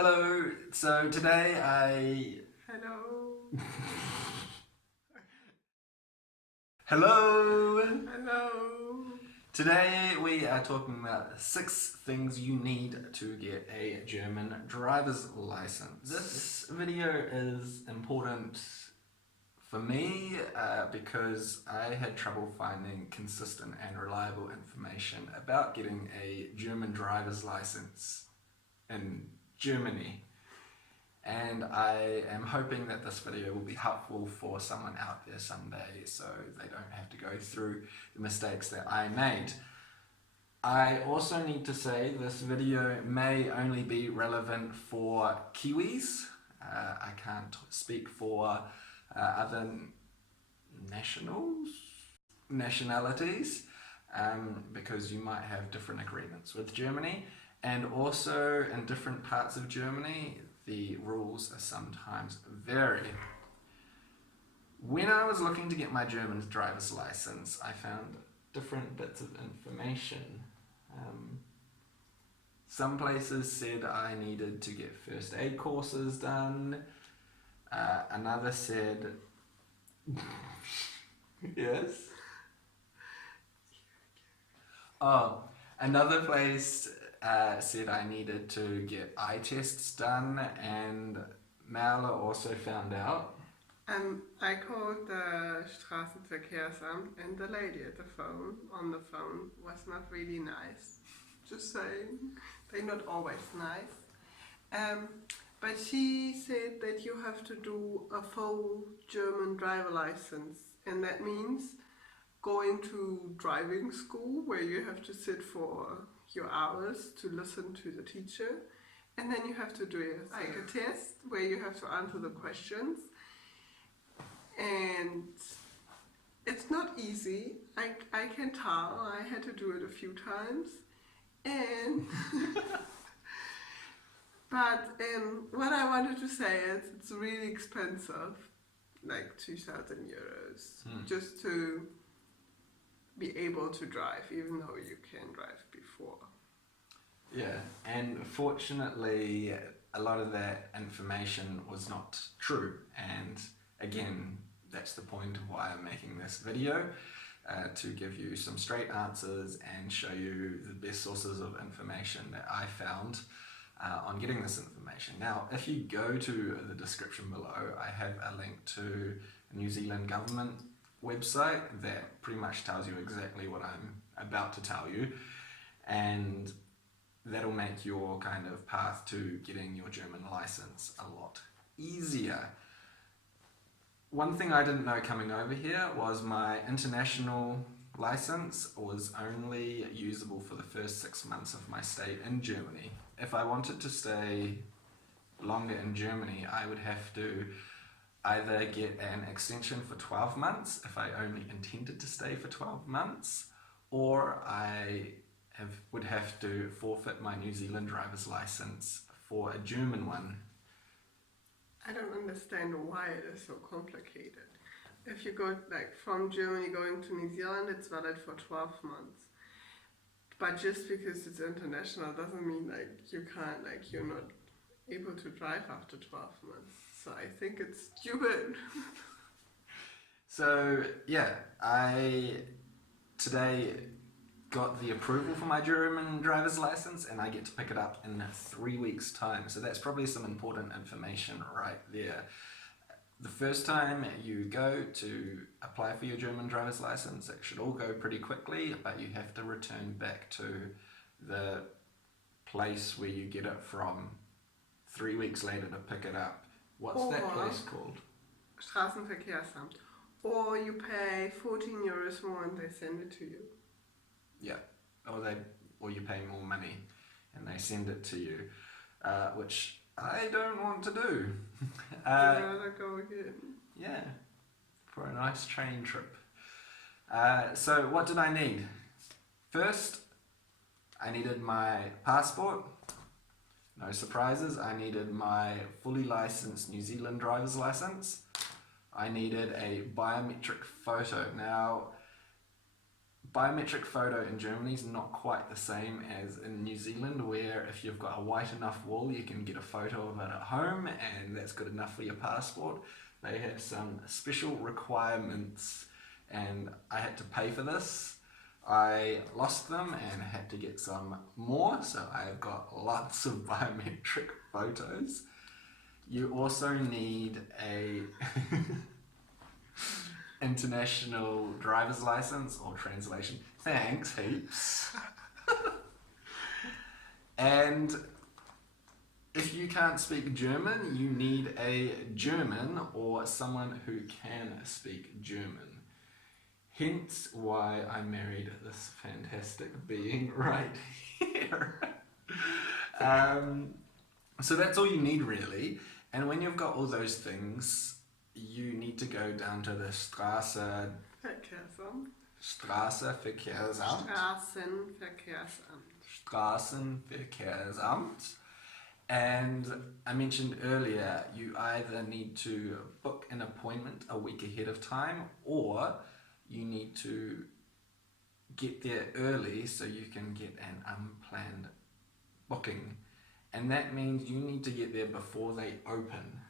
Hello, so today I... Hello. Hello! Hello. Today we are talking about 6 things you need to get a German driver's license. This video is important for me because I had trouble finding consistent and reliable information about getting a German driver's license in Germany. And I am hoping that this video will be helpful for someone out there someday so they don't have to go through the mistakes that I made. I also need to say this video may only be relevant for Kiwis. I can't speak for other nationalities because you might have different agreements with Germany, and also in different parts of Germany the rules are sometimes vary. When I was looking to get my German driver's license, I found different bits of information. Some places said I needed to get first aid courses done. Another said... Yes? Oh, another place said I needed to get eye tests done, and Merle also found out. I called the Straßenverkehrsamt and the lady at the phone, on the phone, was not really nice. Just saying, they're not always nice. But she said that you have to do a full German driver license, and that means going to driving school where you have to sit for your hours to listen to the teacher, and then you have to do a test where you have to answer the questions, and it's not easy. I can tell. I had to do it a few times, and but what I wanted to say is it's really expensive, like 2,000 euros, just to be able to drive, even though you can drive before. Yeah, and fortunately a lot of that information was not true, and again that's the point of why I'm making this video, to give you some straight answers and show you the best sources of information that I found on getting this information. Now, if you go to the description below, I have a link to a New Zealand government website that pretty much tells you exactly what I'm about to tell you, and that'll make your kind of path to getting your German license a lot easier. One thing I didn't know coming over here was my international license was only usable for the first 6 months of my stay in Germany. If I wanted to stay longer in Germany, I would have to either get an extension for 12 months if I only intended to stay for 12 months, or I would have to forfeit my New Zealand driver's license for a German one. I don't understand why it is so complicated. If you go like from Germany going to New Zealand, it's valid for 12 months. But just because it's international doesn't mean like you can't, like you're not able to drive after 12 months. So I think it's stupid. So yeah, I today got the approval for my German driver's license, and I get to pick it up in 3 weeks' time. So that's probably some important information right there. The first time you go to apply for your German driver's license, it should all go pretty quickly, but you have to return back to the place where you get it from 3 weeks later to pick it up. What's that place called? Straßenverkehrsamt. Or you pay 14 euros more and they send it to you. Yeah, or you pay more money and they send it to you, which I don't want to do. I'd rather go again. Yeah, for a nice train trip. So what did I need? First, I needed my passport. No surprises, I needed my fully licensed New Zealand driver's license. I needed a biometric photo. Now, Biometric photo in Germany is not quite the same as in New Zealand, where if you've got a white enough wall, you can get a photo of it at home, and that's good enough for your passport. They have some special requirements, and I had to pay for this. I lost them and had to get some more, so I've got lots of biometric photos. You also need a international driver's license, or translation. Thanks heaps. And if you can't speak German, you need a German or someone who can speak German. Hence why I married this fantastic being right here. So that's all you need really. And when you've got all those things, you need to go down to the Straßenverkehrsamt. Straßenverkehrsamt. And I mentioned earlier, you either need to book an appointment a week ahead of time, or you need to get there early so you can get an unplanned booking. And that means you need to get there before they open,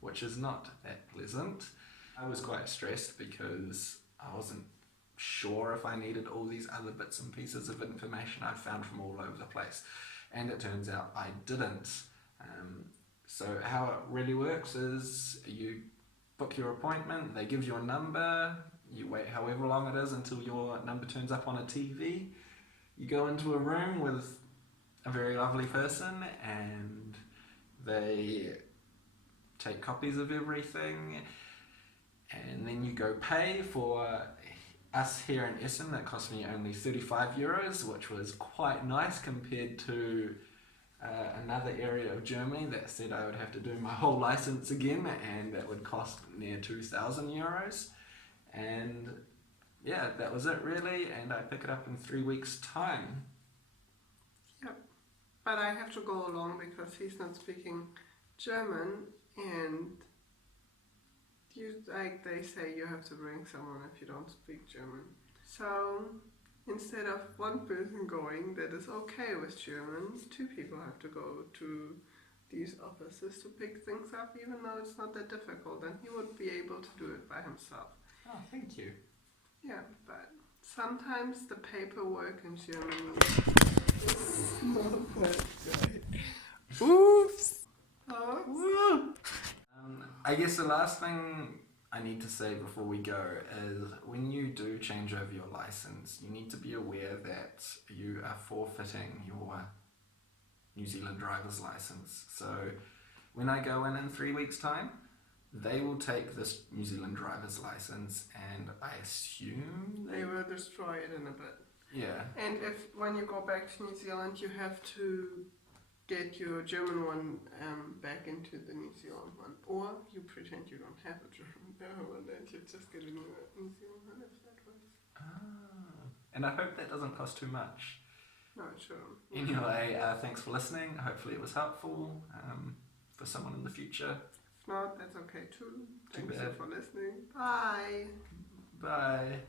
which is not that pleasant. I was quite stressed because I wasn't sure if I needed all these other bits and pieces of information I'd found from all over the place. And it turns out I didn't. So how it really works is you book your appointment, they give you a number, you wait however long it is until your number turns up on a TV. You go into a room with a very lovely person and they take copies of everything, and then you go pay. For us here in Essen, that cost me only €35, which was quite nice compared to another area of Germany that said I would have to do my whole license again, and that would cost near €2,000. And yeah, that was it really, and I pick it up in 3 weeks' time. Yep, but I have to go along because he's not speaking German, and like they say, you have to bring someone if you don't speak German. So instead of one person going that is okay with German, 2 people have to go to these offices to pick things up, even though it's not that difficult, and he would be able to do it by himself. Oh, thank you. Yeah, but sometimes the paperwork in Germany is not that great. Oops! Oh. I guess the last thing I need to say before we go is when you do change over your license, you need to be aware that you are forfeiting your New Zealand driver's license. So when I go in 3 weeks' time, they will take this New Zealand driver's license, and I assume They will destroy it in a bit. Yeah. And if when you go back to New Zealand, you have to get your German one back into the New Zealand one, or you pretend you don't have a German one and you just get a New Zealand one if that works. And I hope that doesn't cost too much. No, sure. Anyway, thanks for listening. Hopefully it was helpful for someone in the future. If not, that's okay too. Too Thanks bad. for listening. Bye. Bye.